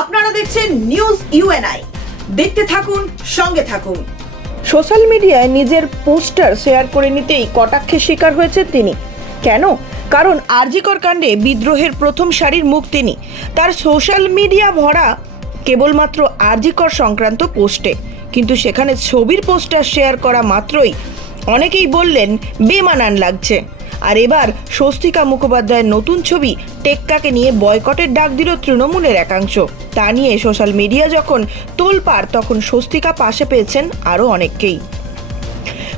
আপনারা দেখছেন news UNI দেখতে থাকুন, সঙ্গে থাকুন। সোশ্যাল মিডিয়ায় নিজের পোস্টার শেয়ার করে নিতেই কটাক্ষের শিকার হয়েছেন তিনি। কেন? কারণ আরজিকর কাণ্ডে বিদ্রোহের প্রথম সারির মুখ তিনি। তার সোশ্যাল মিডিয়া ভরা কেবলমাত্র আরজিকর সংক্রান্ত পোস্টে। কিন্তু সেখানে ছবির পোস্টার শেয়ার করা মাত্রই অনেকেই বললেন, বেমানান লাগছে। আর এবার স্বস্তিকা মুখোপাধ্যায়ের নতুন ছবি টেক্কাকে নিয়ে বয়কটের ডাক দিল তৃণমূলের একাংশ। তা নিয়ে সোশ্যাল মিডিয়া যখন তোলপাড়, তখন স্বস্তিকা পাশে পেয়েছেন আরও অনেককেই।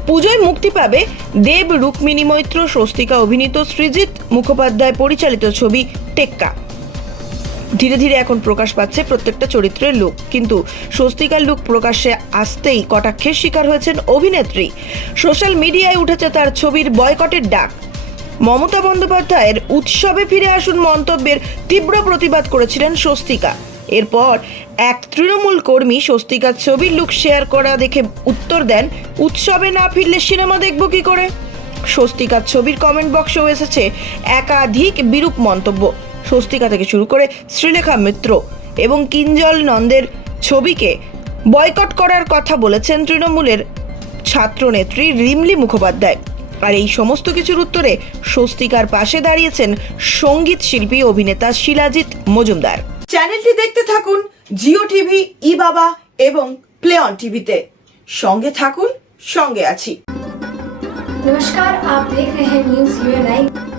পুজোয় মুক্তি পাবে দেব রুক্মিণী মৈত্র, স্বস্তিকা অভিনীত সৃজিত মুখোপাধ্যায় পরিচালিত ছবি টেক্কা। ধীরে ধীরে এখন প্রকাশ পাচ্ছে প্রত্যেকটা চরিত্রের লুক। কিন্তু স্বস্তিকার লুক প্রকাশ্যে আসতেই কটাক্ষের শিকার হয়েছেন অভিনেত্রী। সোশ্যাল মিডিয়ায় উঠেছে তার ছবির বয়কটের ডাক। মমতা বন্দ্যোপাধ্যায়ের উৎসবে ফিরে আসুন মন্তব্যের তীব্র প্রতিবাদ করেছিলেন স্বস্তিকা। এরপর এক তৃণমূল কর্মী স্বস্তিকার ছবির লুক শেয়ার করা দেখে উত্তর দেন, উৎসবে না ফিরলে সিনেমা দেখব কি করে? স্বস্তিকার ছবির কমেন্ট বক্সেও এসেছে একাধিক বিরূপ মন্তব্য। স্বস্তিকা থেকে শুরু করে শ্রীলেখা মিত্র এবং কিঞ্জল নন্দের ছবিকে বয়কট করার কথা বলেছেন তৃণমূলের ছাত্রনেত্রী রিমলি মুখোপাধ্যায়। আর এই সমস্ত কিছুর উত্তরে স্বস্তিকার পাশে দাঁড়িয়েছেন সংগীত শিল্পী অভিনেতা শিলাজিৎ মজুমদার। চ্যানেলটি দেখতে থাকুন জিও টিভি ই বাবা এবং প্লে অন টিভিতে। সঙ্গে থাকুন সঙ্গে আছি। নমস্কার আপনি দেখ রহে নিউজ ইউ